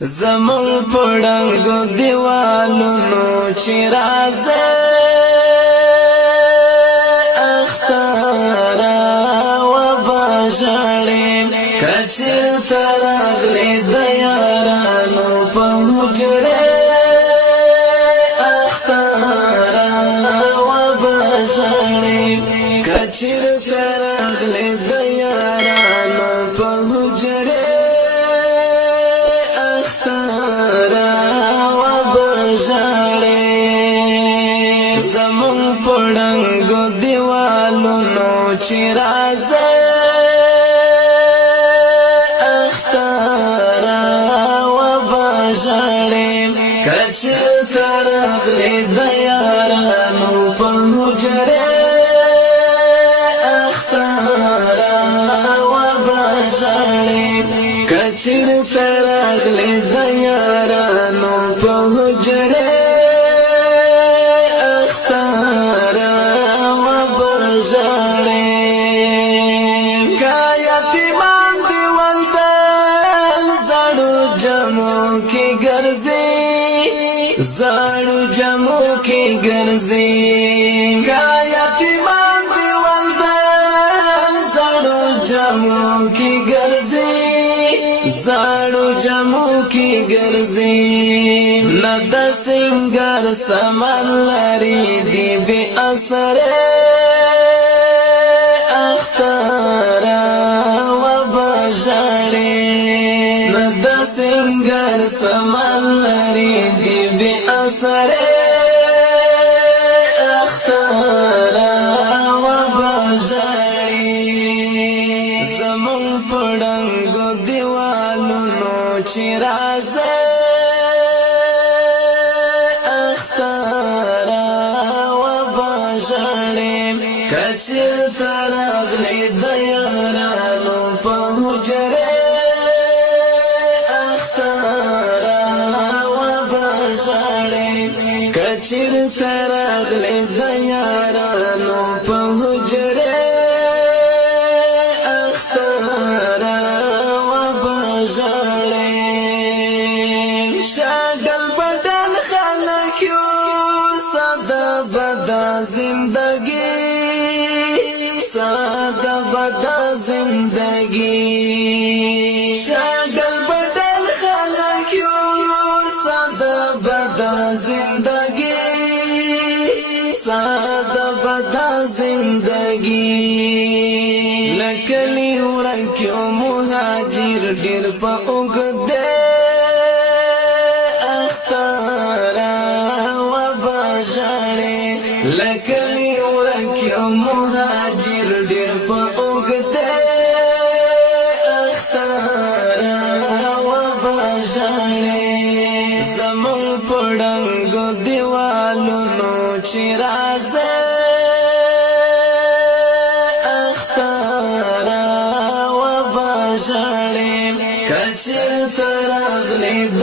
زمون پړنګو دیوالونو چې راځي اختارا و بژړې کچر ترغلې د یارانو په حجره اختارا و بژړې کچر ترغلې د یارانو په حجره زمون پړنګو دیوالونو چې راځي اختارا و بژړې کچر ترغلې د یارانو په حجره اختارا و بژړې کچر ترغلې د یارانو په حجره زړو جمو کې ګرځي یتیمان دی ولدان زړو جمو کې ګرځي زړو جمو کې ګرځي نه د سنگر سمن لري دی به اثر اختارا و بژړې نه د سنگر سمن لري دی به اثر اختارا و بژړې زمون پړنګو دیوالونو چې راځي اختارا و بژړې کچر ترغلې د یارانو په حجره کچر ترغلې د یارانو په حجره اختارا و بژړې شاګل بدل خلک یو ساده بدا زندگی ساده بدا زندگی شاګل بدل خلک یو ساده بدا زندگی ساده بدا زندگی لکلی ورکیو مهاجر ډیر په اوږده اختارا و بژړې لکلی ورکیو مهاجر ډیر په اوږده اختارا و بژړې زمون پړنګو دیوالونو چې راځي اختارا و بژړې کچر ترغلې د